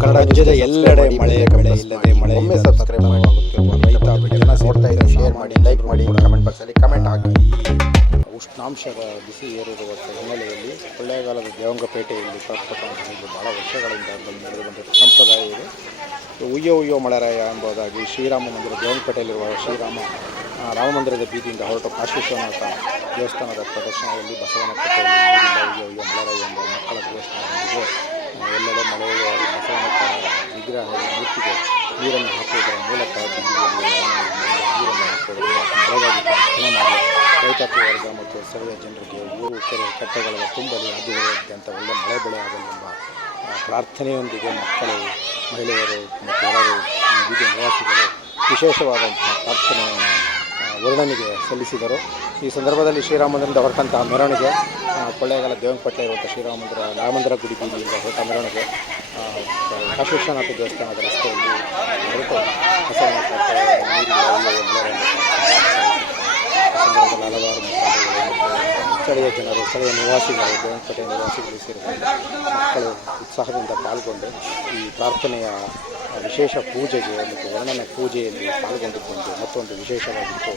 ಕನ್ನಡ ರಾಜ್ಯದ ಎಲ್ಲೆಡೆ ಮಳೆ ಬೆಳೆ ಇಲ್ಲದೆ ಮಳೆ ಒಮ್ಮೆ ಸಬ್ಸ್ಕ್ರೈಬ್ ಮಾಡಿ ರೈತ ಜನ ನೋಡ್ತಾ ಇದ್ದಾರೆ ಶೇರ್ ಮಾಡಿ ಲೈಕ್ ಮಾಡಿ ಕಮೆಂಟ್ ಬಾಕ್ಸಲ್ಲಿ ಕಮೆಂಟ್ ಹಾಕಿ. ಉಷ್ಣಾಂಶದ ಬಿಸಿ ಏರಿರುವ ಹಿನ್ನೆಲೆಯಲ್ಲಿ ಕೊಳ್ಳೇಗಾಲದ ದೇವಂಗಪೇಟೆಯಲ್ಲಿ ಪ್ರಾಪ್ತವಾಗಿ ಬಹಳ ವರ್ಷಗಳಿಂದ ಬಂದು ನಡೆದು ಬಂದಿರುವ ಸಂಪ್ರದಾಯ ಇದೆ. ಉಯ್ಯೋ ಉಯ್ಯೋ ಮಳೆರಾಯ ಎಂಬುದಾಗಿ ಶ್ರೀರಾಮ ಮಂದಿರ ದೇವಂಗಪೇಟೆಯಲ್ಲಿರುವ ಶ್ರೀರಾಮ ರಾಮ ಮಂದಿರದ ಬೀದಿಯಿಂದ ಹೊರಟು ಕಾಶಿ ವಿಶ್ವನಾಥ ದೇವಸ್ಥಾನದ ಪ್ರದರ್ಶನದಲ್ಲಿ ಬಸವನ ನೀರಿಲ್ಲ ಉಯ್ಯೋ ಉಯ್ಯೋ ಮಳೆರಾಯ ಎಂಬ ಮಕ್ಕಳ ದೇವಸ್ಥಾನದೊಂದಿಗೆ ಎಲ್ಲೆಡೆ ಮಳೆ ವಿಗ್ರಹ ಮೂರ್ತಿಗೆ ನೀರನ್ನು ಹಾಕುವುದರ ಮೂಲಕ ನೀರನ್ನು ಹಾಕುವುದರ ಮಾಡಿ. ರೈತಾಪಿ ವರ್ಗ ಮತ್ತು ಸ್ಥಳೀಯ ಜನರಿಗೆ ಊರು, ಕೆರೆ, ಕಟ್ಟೆಗಳ ತುಂಬಲು ಒಳ್ಳೆ ಮಳೆ ಬೆಳೆ ಆಗಲೆಂಬ ಪ್ರಾರ್ಥನೆಯೊಂದಿಗೆ ಮಕ್ಕಳು, ಮಹಿಳೆಯರು ಮತ್ತು ಎಲ್ಲರೂ ಬೀದಿ ನಿವಾಸಿಗಳು ವಿಶೇಷವಾದಂತಹ ಪ್ರಾರ್ಥನೆಯನ್ನು ವರ್ಣನೆಗೆ ಸಲ್ಲಿಸಿದರು. ಈ ಸಂದರ್ಭದಲ್ಲಿ ಶ್ರೀರಾಮಂದಿರದ ಹೊರಟಂತಹ ಮೆರವಣಿಗೆ ಕೊಳ್ಳೇಗಾಲ ದೇವಂಪಟ್ಟೆ ಇರುವಂಥ ಶ್ರೀರಾಮಂದಿರ ರಾಮಂದಿರ ಗುಡಿ ಬೀದಿಯಿಂದ ಹೊರಟ ಮೆರವಣಿಗೆ. ವಿಶ್ವನಾಥ ದೇವಸ್ಥಾನದ ರಸ್ತೆಯಲ್ಲಿ ಹೊರಟು. ಈ ಸಂದರ್ಭದಲ್ಲಿ ಹಲವಾರು ಸ್ಥಳೀಯ ಜನರು, ಸ್ಥಳೀಯ ನಿವಾಸಿಗಳು ದೇವಂಪೇಟೆ ನಿವಾಸಿಗಳು ಸೇರಿದಂತೆ ಮಕ್ಕಳು ಉತ್ಸಾಹದಿಂದ ಪಾಲ್ಗೊಂಡು ಈ ಪ್ರಾರ್ಥನೆಯ ವಿಶೇಷ ಪೂಜೆಗೆ ಮತ್ತು ವರ್ಣನ ಪೂಜೆಯಲ್ಲಿ ಪಾಲ್ಗೊಂಡಿದ್ದಂತೆ ಮತ್ತೊಂದು ವಿಶೇಷವಾಗಿತ್ತು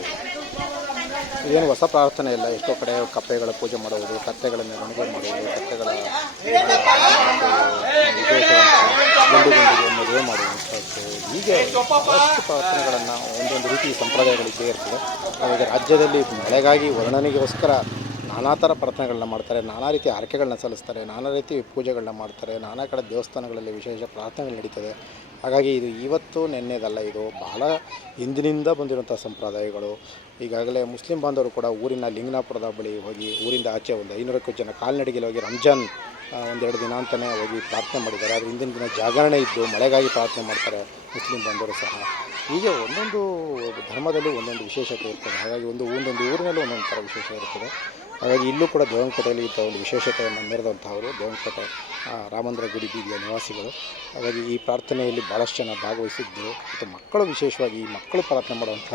ಇದೇನು ಹೊಸ ಪ್ರಾರ್ಥನೆ ಇಲ್ಲ. ಎಷ್ಟೋ ಕಡೆ ಕಪ್ಪೆಗಳ ಪೂಜೆ ಮಾಡುವುದು, ಕತ್ತೆಗಳ ಮೆರವಣಿಗೆ ಮಾಡುವುದು, ಕತ್ತೆಗಳ ಮದುವೆ ಮಾಡುವಂಥದ್ದು. ಹೀಗೆ ಅಷ್ಟು ಪ್ರಾರ್ಥನೆಗಳನ್ನು ಒಂದೊಂದು ರೀತಿ ಸಂಪ್ರದಾಯಗಳಿದ್ದೇ ಇರ್ತದೆ ಹಾಗಾಗಿ ರಾಜ್ಯದಲ್ಲಿ ಮಳೆಗಾಗಿ ವರ್ಣನೆಗೋಸ್ಕರ ನಾನಾ ಥರ ಪ್ರಾರ್ಥನೆಗಳನ್ನ ಮಾಡ್ತಾರೆ, ನಾನಾ ರೀತಿ ಹರಕೆಗಳನ್ನ ಸಲ್ಲಿಸ್ತಾರೆ, ನಾನಾ ರೀತಿ ಪೂಜೆಗಳನ್ನ ಮಾಡ್ತಾರೆ, ನಾನಾ ಕಡೆ ದೇವಸ್ಥಾನಗಳಲ್ಲಿ ವಿಶೇಷ ಪ್ರಾರ್ಥನೆಗಳು ನಡೀತದೆ. ಹಾಗಾಗಿ ಇದು ಇವತ್ತು ನೆನ್ನೆದಲ್ಲ, ಇದು ಬಹಳ ಹಿಂದಿನಿಂದ ಬಂದಿರುವಂಥ ಸಂಪ್ರದಾಯಗಳು. ಈಗಾಗಲೇ ಮುಸ್ಲಿಂ ಬಾಂಧವರು ಕೂಡ ಊರಿನ ಲಿಂಗನಾಪುರದ ಬಳಿ ಹೋಗಿ, ಊರಿಂದ ಆಚೆ ಒಂದು ಐನೂರಕ್ಕೂ ಜನ ಕಾಲ್ನಡಿಗೆಯಲ್ಲಿ ಹೋಗಿ, ರಂಜಾನ್ ಒಂದೆರಡು ದಿನ ಅಂತಲೇ ಹೋಗಿ ಪ್ರಾರ್ಥನೆ ಮಾಡಿದ್ದಾರೆ. ಆದರೆ ಹಿಂದಿನ ದಿನ ಜಾಗರಣೆ ಇದ್ದು ಮಳೆಗಾಗಿ ಪ್ರಾರ್ಥನೆ ಮಾಡ್ತಾರೆ ಮುಸ್ಲಿಂ ಬಾಂಧವರು ಸಹ. ಹೀಗೆ ಒಂದೊಂದು ಧರ್ಮದಲ್ಲಿ ಒಂದೊಂದು ವಿಶೇಷತೆ ಇರ್ತದೆ. ಹಾಗಾಗಿ ಒಂದು ಒಂದೊಂದು ಊರಿನಲ್ಲೂ ಒಂದೊಂದು ಥರ ವಿಶೇಷ ಇರ್ತದೆ. ಹಾಗಾಗಿ ಇಲ್ಲೂ ಕೂಡ ದೇವಂಕೋಟೆಯಲ್ಲಿ ಇದ್ದ ಒಂದು ವಿಶೇಷತೆಯನ್ನು ಮೆರೆದಂತಹವರು ದೇವಂಕೋಟೆ ರಾಮಂದ್ರ ಗುಡಿ ಬೀದಿಯ ನಿವಾಸಿಗಳು. ಹಾಗಾಗಿ ಈ ಪ್ರಾರ್ಥನೆಯಲ್ಲಿ ಭಾಳಷ್ಟು ಜನ ಭಾಗವಹಿಸಿದ್ದರು ಮತ್ತು ಮಕ್ಕಳು ವಿಶೇಷವಾಗಿ ಈ ಮಕ್ಕಳು ಪ್ರಾರ್ಥನೆ ಮಾಡುವಂಥ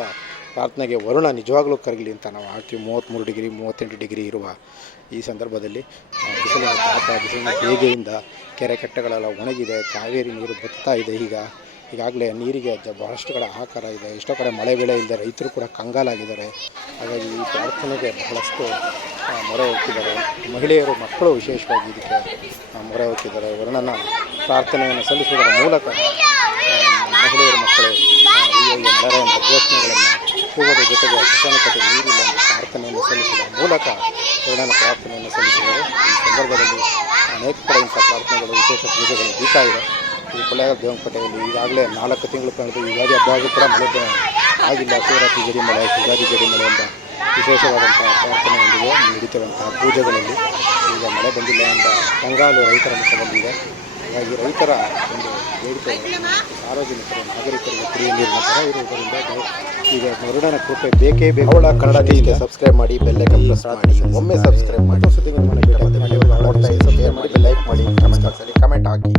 ಪ್ರಾರ್ಥನೆಗೆ ವರುಣ ನಿಜವಾಗ್ಲೂ ಕರಗಲಿ ಅಂತ ನಾವು ಹಾಡ್ತೀವಿ ಮೂವತ್ತ್ಮೂರು ಡಿಗ್ರಿ, ಮೂವತ್ತೆಂಟು ಡಿಗ್ರಿ ಇರುವ ಈ ಸಂದರ್ಭದಲ್ಲಿ ಬಿಸಿಲಿನ ತಾಪ, ಬಿಸಿಲಿನ ಬೇಗೆಯಿಂದ ಕೆರೆ ಕಟ್ಟೆಗಳೆಲ್ಲ ಒಣಗಿದೆ, ಕಾವೇರಿ ನೀರು ಬತ್ತಾ ಇದೆ ಈಗ. ಈಗಾಗಲೇ ನೀರಿಗೆ ಬಹಳಷ್ಟು ಕಡೆ ಹಾಹಾಕಾರ ಇದೆ, ಎಷ್ಟೋ ಕಡೆ ಮಳೆ ಬೆಳೆ ಇಲ್ಲದೆ ರೈತರು ಕೂಡ ಕಂಗಾಲಾಗಿದ್ದಾರೆ. ಹಾಗಾಗಿ ಈ ಪ್ರಾರ್ಥನೆಗೆ ಬಹಳಷ್ಟು ಮೊರೆ ಹೋಗ್ತಿದ್ದಾರೆ ಮಹಿಳೆಯರು, ಮಕ್ಕಳು ವಿಶೇಷವಾಗಿ ಇದಕ್ಕೆ ಮೊರೆ ಹೋಗ್ತಿದ್ದಾರೆ ವರ್ಣನ ಪ್ರಾರ್ಥನೆಯನ್ನು ಸಲ್ಲಿಸುವುದರ ಮೂಲಕ ಮಹಿಳೆಯರು, ಮಕ್ಕಳು ಈ ಘೋಷಣೆಗಳನ್ನು ಕೂಗೋದ್ರ ಜೊತೆಗೆ ಕಟ್ಟೆ ನೀರಿಲ್ಲ ಎಂದು ಪ್ರಾರ್ಥನೆಯನ್ನು ಸಲ್ಲಿಸಿದ ಮೂಲಕ ವರ್ಣನ ಪ್ರಾರ್ಥನೆಯನ್ನು ಸಲ್ಲಿಸಿದರು. ಈ ಸಂದರ್ಭದಲ್ಲಿ ಅನೇಕ ಕಡೆ ಇಂಥ ಪ್ರಾರ್ಥನೆಗಳು, ವಿಶೇಷ ಪೂಜೆಗಳು ನಡೀತಾ ಇದೆ. ಈ ಕೊಳ್ಳೇಗಾಲ ದೇವಂಪೇಟೆಯಲ್ಲಿ ಈಗಾಗಲೇ ನಾಲ್ಕು ತಿಂಗಳು ಕಳೆದು ಯುಗಾದಿ ಹಬ್ಬ ಕೂಡ ಮಳೆ ಆಗಿಲ್ಲ. ಶಿವರಾತ್ರಿ ಗಿರಿ ಮಳೆ, ಯುಗಾದಿ ಗಡಿ ಮಳೆ ಎಂಬ ವಿಶೇಷವಾದಂತಹ ಪ್ರಾರ್ಥನೆಯೊಂದಿಗೆ ನಡೀತಿರುವಂತಹ ಪೂಜೆಗಳಲ್ಲಿ ಈಗ ಮಳೆ ಬಂದಿಲ್ಲ ಎಂಬ ಕಂಗಾಲು ರೈತರ ಮುಖದಲ್ಲಿದೆ. ಹಾಗಾಗಿ ರೈತರ ಒಂದು ಬೇಡಿಕೆ ಸಾರ್ವಜನಿಕರು ನಾಗರಿಕರಿಗೆ ಕುಡಿಯುವ ನೀರಿನ ಬರ ಇರುವುದರಿಂದ ಈಗ ಮರುಡನ ಕೃಪೆ ಬೇಕೇ ಬೇಕು. ಅವಳ ಕನ್ನಡ ಟಿವಿಗೆ ಸಬ್ಸ್ಕ್ರೈಬ್ ಮಾಡಿ ಬೆಲ್ಲೆ ಪ್ರೆಸ್ ಮಾಡಿ ಒಮ್ಮೆ ಸಬ್ಸ್ಕ್ರೈಬ್ ಮಾಡಿ. ಸುದ್ದಿ ನೋಡ್ತಾ ಇದ್ದಾರೆ ಶೇರ್ ಮಾಡಿ ಲೈಕ್ ಮಾಡಿ ಕಮೆಂಟ್ ಬಾಕ್ಸಲ್ಲಿ ಕಮೆಂಟ್ ಹಾಕಿ.